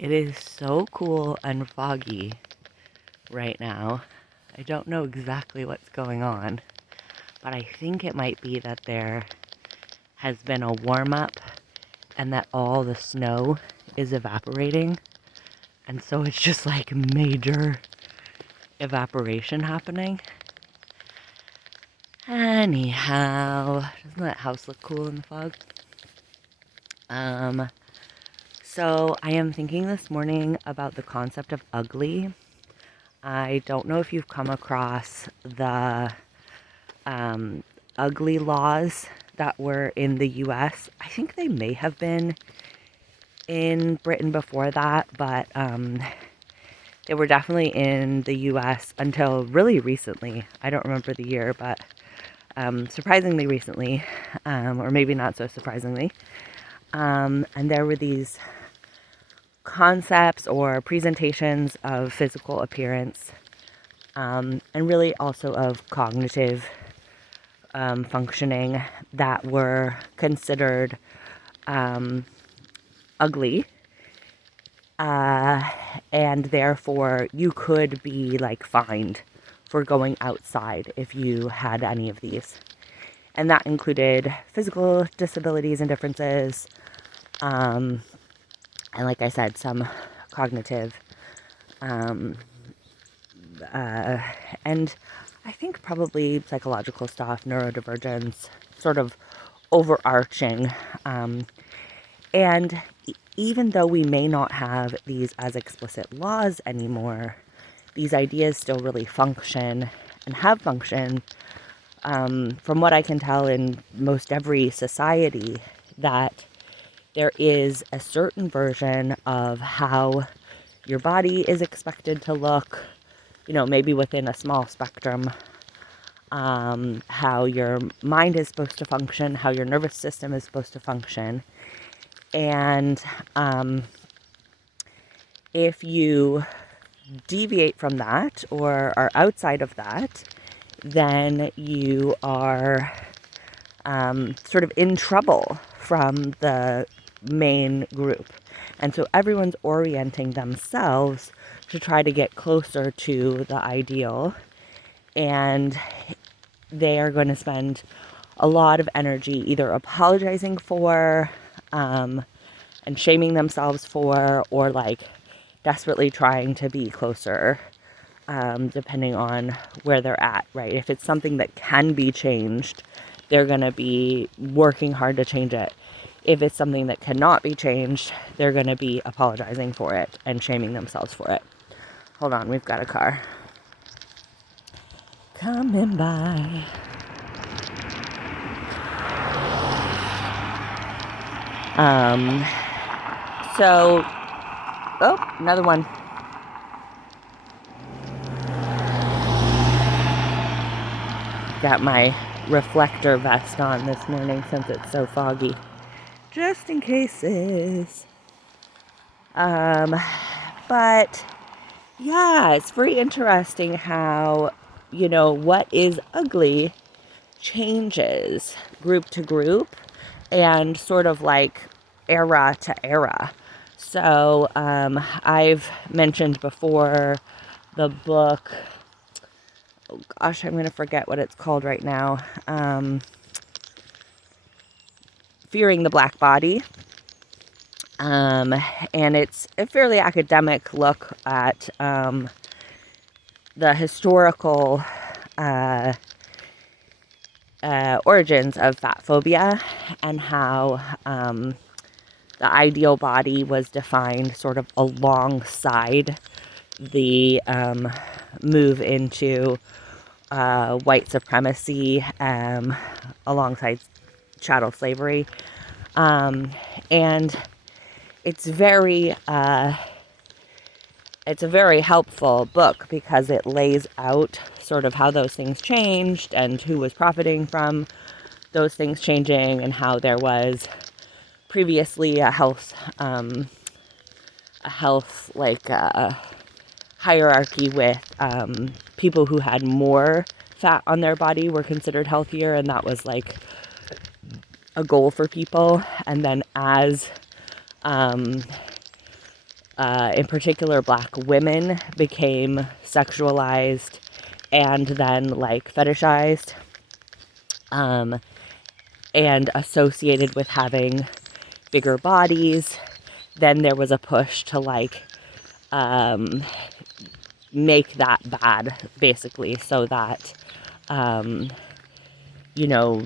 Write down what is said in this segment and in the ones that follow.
It is so cool and foggy right now. I don't know exactly what's going on, but I think it might be that there has been a warm up and that all the snow is evaporating. And so it's just like major evaporation happening. Anyhow, doesn't that house look cool in the fog? Um, so I am thinking this morning about the concept of ugly. I don't know if you've come across the ugly laws that were in the US. I think they may have been in Britain before that, but they were definitely in the US until really recently. I don't remember the year, but surprisingly recently, or maybe not so surprisingly. And there were these concepts or presentations of physical appearance, and really also of cognitive functioning that were considered ugly, and therefore you could be like fined for going outside if you had any of these. And that included physical disabilities and differences, and like I said, some cognitive, and I think probably psychological stuff, neurodivergence, sort of overarching. And even though we may not have these as explicit laws anymore, these ideas still really function and have functioned, from what I can tell, in most every society, that there is a certain version of how your body is expected to look, maybe within a small spectrum, how your mind is supposed to function, how your nervous system is supposed to function. And if you deviate from that or are outside of that, then you are sort of in trouble from the main group. And so everyone's orienting themselves to try to get closer to the ideal. And they are going to spend a lot of energy either apologizing for and shaming themselves for, or like desperately trying to be closer, depending on where they're at, right? If it's something that can be changed, they're going to be working hard to change it. If it's something that cannot be changed, they're going to be apologizing for it and shaming themselves for it. Hold on, we've got a car coming by. Oh, another one. Got my reflector vest on this morning since it's so foggy, just in cases. But yeah, it's very interesting how, what is ugly changes group to group and sort of like era to era. So I've mentioned before the book, oh gosh, I'm going to forget what it's called right now, Fearing the Black Body. And it's a fairly academic look at the historical origins of fat phobia and how the ideal body was defined sort of alongside the move into white supremacy, alongside chattel slavery. And it's a very helpful book because it lays out sort of how those things changed and who was profiting from those things changing, and how there was previously a health like hierarchy with people who had more fat on their body were considered healthier, and that was like a goal for people. And then as in particular, Black women became sexualized and then like fetishized, and associated with having bigger bodies. Then there was a push to like make that bad, basically, so that you know,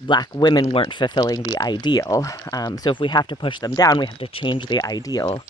Black women weren't fulfilling the ideal. So if we have to push them down, we have to change the ideal.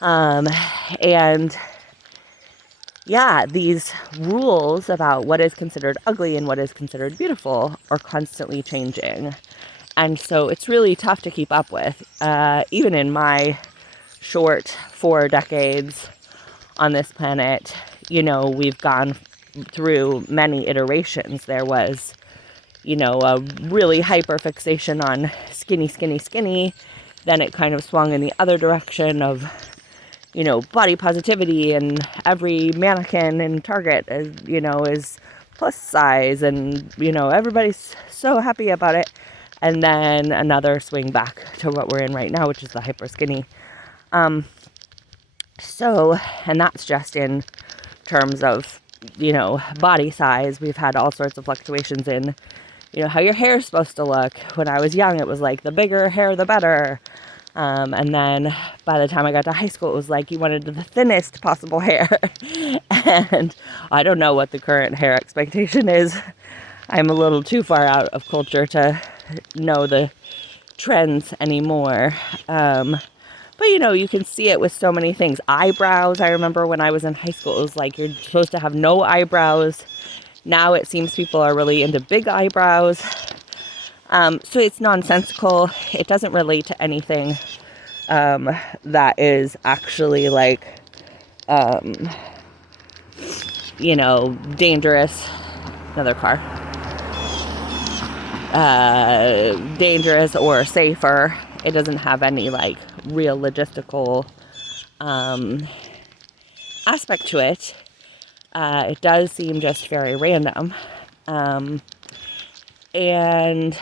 And yeah, these rules about what is considered ugly and what is considered beautiful are constantly changing. And so it's really tough to keep up with. Even in my short 4 decades on this planet, you know, we've gone through many iterations. There was, you know, a really hyper fixation on skinny, skinny, skinny. Then it kind of swung in the other direction of, you know, body positivity, and every mannequin in Target is, you know, is plus size, and, you know, everybody's so happy about it. And then another swing back to what we're in right now, which is the hyper skinny. So, and that's just in terms of, you know, body size. We've had all sorts of fluctuations in, you know, how your hair is supposed to look. When I was young, it was like the bigger hair, the better. And then by the time I got to high school, it was like you wanted the thinnest possible hair. And I don't know what the current hair expectation is. I'm a little too far out of culture to know the trends anymore. But, you know, you can see it with so many things. Eyebrows. I remember when I was in high school, it was like you're supposed to have no eyebrows. Now it seems people are really into big eyebrows. So it's nonsensical. It doesn't relate to anything that is actually like, you know, dangerous. Another car. Dangerous or safer. It doesn't have any like real logistical aspect to it. It does seem just very random. And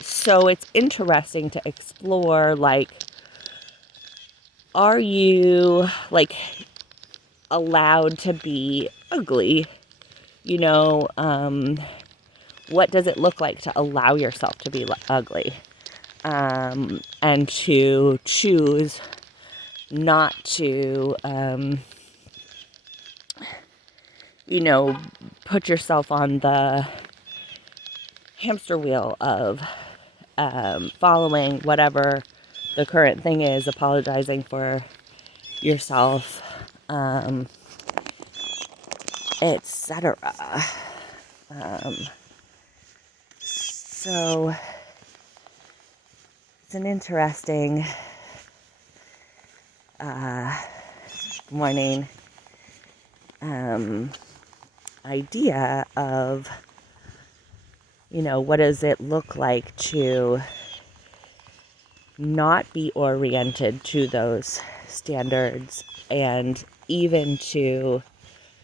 so it's interesting to explore, like, are you like allowed to be ugly? You know, what does it look like to allow yourself to be ugly? And to choose not to, you know, put yourself on the hamster wheel of following whatever the current thing is, apologizing for yourself, etc. So it's an interesting morning idea of, you know, what does it look like to not be oriented to those standards, and even to,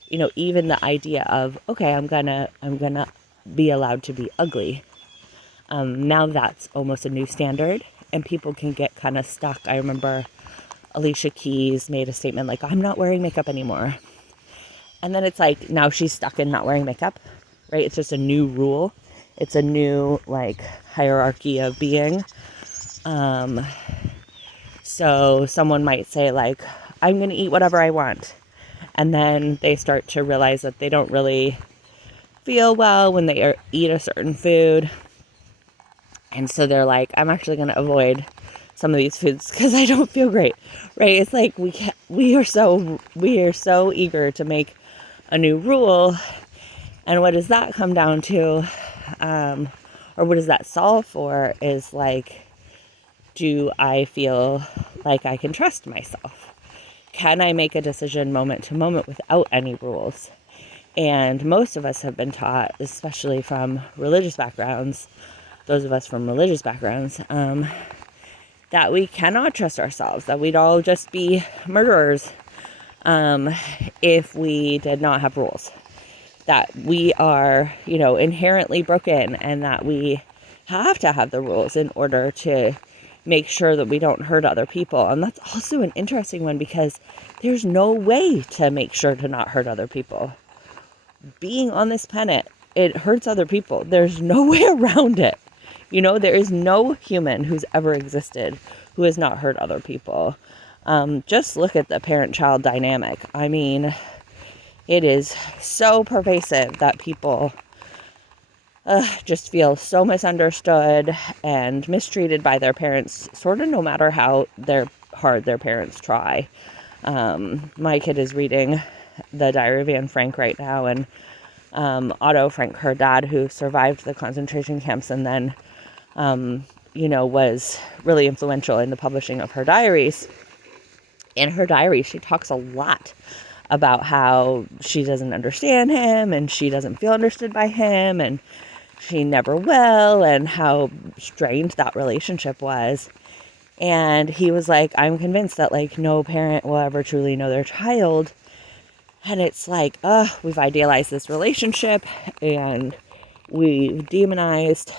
you know, even the idea of, okay, I'm gonna be allowed to be ugly. Now that's almost a new standard, and people can get kind of stuck. I remember Alicia Keys made a statement like, I'm not wearing makeup anymore. And then it's like, now she's stuck in not wearing makeup, right? It's just a new rule. It's a new, like, hierarchy of being. So someone might say, like, I'm going to eat whatever I want. And then they start to realize that they don't really feel well when they eat a certain food. And so they're like, I'm actually going to avoid some of these foods because I don't feel great, right? It's like we are so eager to make a new rule. And what does that come down to? Or what does that solve for is like, do I feel like I can trust myself? Can I make a decision moment to moment without any rules? And most of us have been taught, especially from religious backgrounds, those of us from religious backgrounds, that we cannot trust ourselves, that we'd all just be murderers if we did not have rules, that we are, you know, inherently broken, and that we have to have the rules in order to make sure that we don't hurt other people. And that's also an interesting one because there's no way to make sure to not hurt other people. Being on this planet, it hurts other people. There's no way around it. There is no human who's ever existed who has not hurt other people. Just look at the parent-child dynamic. I mean, it is so pervasive that people just feel so misunderstood and mistreated by their parents, sort of no matter how hard their parents try. My kid is reading The Diary of Anne Frank right now, and Otto Frank, her dad, who survived the concentration camps and then, was really influential in the publishing of her diaries. In her diary, she talks a lot about how she doesn't understand him and she doesn't feel understood by him and she never will, and how strained that relationship was. And he was like, I'm convinced that no parent will ever truly know their child. And it's like, we've idealized this relationship and we've demonized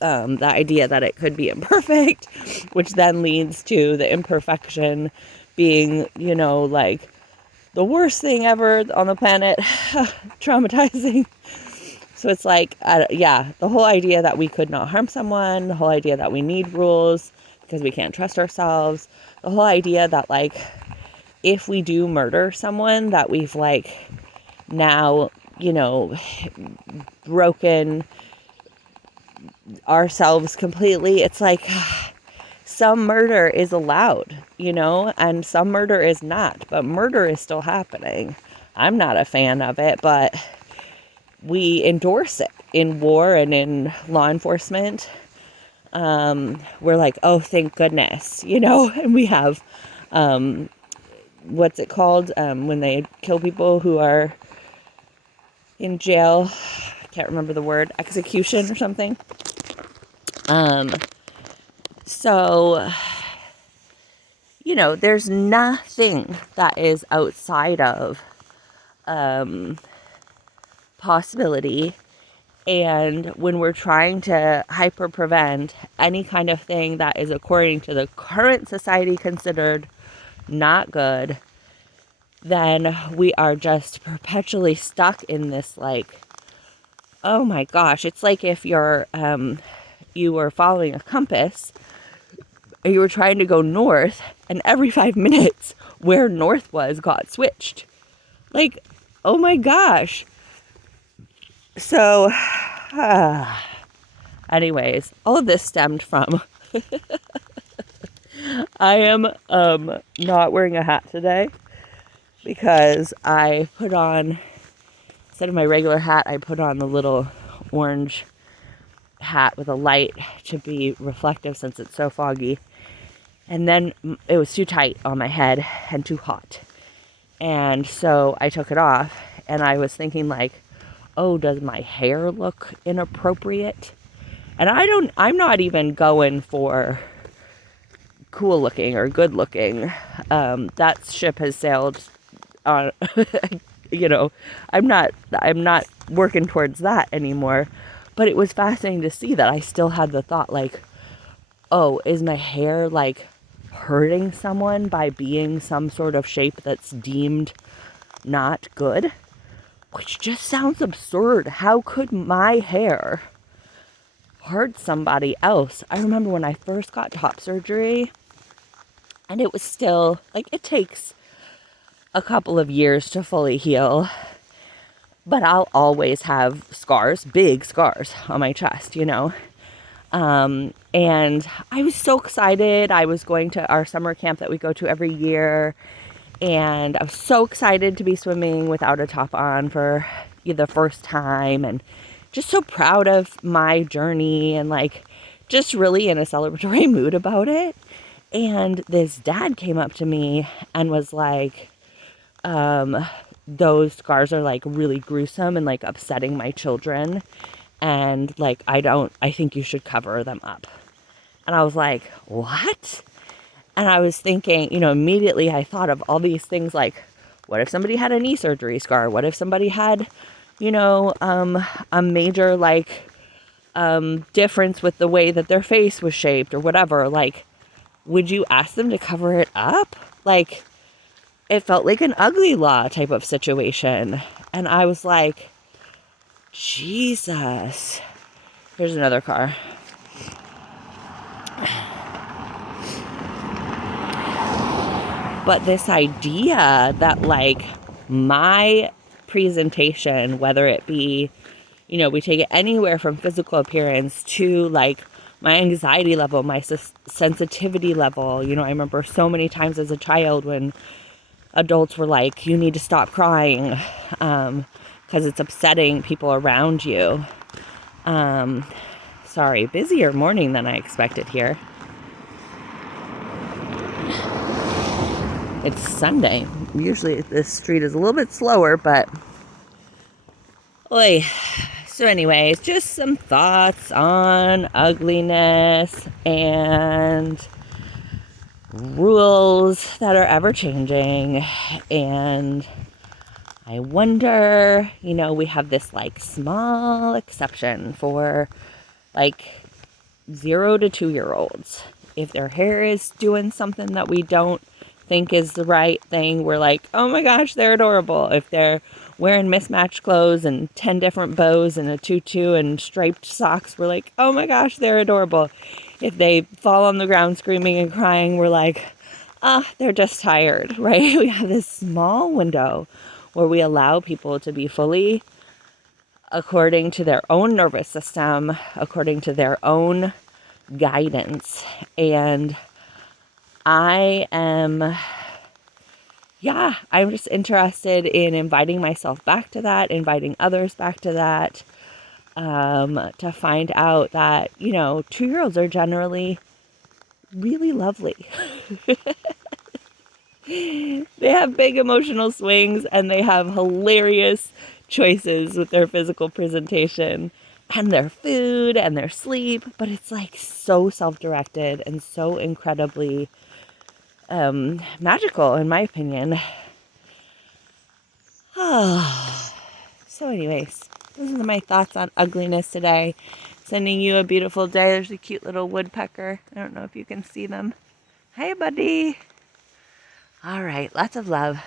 the idea that it could be imperfect, which then leads to the imperfection being, the worst thing ever on the planet, traumatizing. So it's like, the whole idea that we could not harm someone, the whole idea that we need rules because we can't trust ourselves, the whole idea that if we do murder someone, that we've now, broken ourselves completely. It's like some murder is allowed, and some murder is not, but murder is still happening. I'm not a fan of it, but we endorse it in war and in law enforcement. We're like, oh, thank goodness, and we have, what's it called? When they kill people who are in jail, I can't remember the word, execution or something. So, there's nothing that is outside of, possibility. And when we're trying to hyper prevent any kind of thing that is, according to the current society, considered not good, then we are just perpetually stuck in this oh my gosh, it's like if you were following a compass and you were trying to go north, and every 5 minutes where north was got switched. Oh my gosh. So, anyways, all of this stemmed from I am not wearing a hat today because I put on, instead of my regular hat, I put on the little orange hat with a light to be reflective since it's so foggy. And then it was too tight on my head and too hot. And so I took it off, and I was thinking oh, does my hair look inappropriate? And I'm not even going for cool looking or good looking. That ship has sailed on, I'm not working towards that anymore. But it was fascinating to see that I still had the thought oh, is my hair hurting someone by being some sort of shape that's deemed not good? Which just sounds absurd. How could my hair hurt somebody else? I remember when I first got top surgery, and it was still, it takes a couple of years to fully heal, but I'll always have scars, big scars on my chest, and I was so excited. I was going to our summer camp that we go to every year, and I was so excited to be swimming without a top on for the first time, and just so proud of my journey, and just really in a celebratory mood about it. And this dad came up to me and was like, those scars are really gruesome and upsetting my children, and I think you should cover them up. And I was like, what? And I was thinking, immediately I thought of all these things what if somebody had a knee surgery scar? What if somebody had, a major difference with the way that their face was shaped or whatever? would you ask them to cover it up? Like, it felt like an ugly law type of situation. And I was like, Jesus. Here's another car. But this idea that, like, my presentation, whether it be, you know, we take it anywhere from physical appearance to, like, my anxiety level, my sensitivity level. You know, I remember so many times as a child when adults were like, you need to stop crying because it's upsetting people around you. Sorry, busier morning than I expected here. It's Sunday. Usually this street is a little bit slower, but oy. So anyways, just some thoughts on ugliness and rules that are ever changing. And I wonder, you know, we have this like small exception for like 0 to 2-year-olds. If their hair is doing something that we don't think is the right thing, we're like, oh my gosh, they're adorable. If they're wearing mismatched clothes and 10 different bows and a tutu and striped socks, we're like, oh my gosh, they're adorable. If they fall on the ground screaming and crying, we're like, they're just tired, right? We have this small window where we allow people to be fully according to their own nervous system, according to their own guidance. And I'm just interested in inviting myself back to that, inviting others back to that, to find out that, you know, 2-year-olds are generally really lovely. They have big emotional swings and they have hilarious choices with their physical presentation and their food and their sleep, but it's like so self-directed and so incredibly magical, in my opinion. So anyways, those are my thoughts on ugliness today. Sending you a beautiful day. There's a cute little woodpecker. I don't know if you can see them. Hey, buddy. All right, lots of love.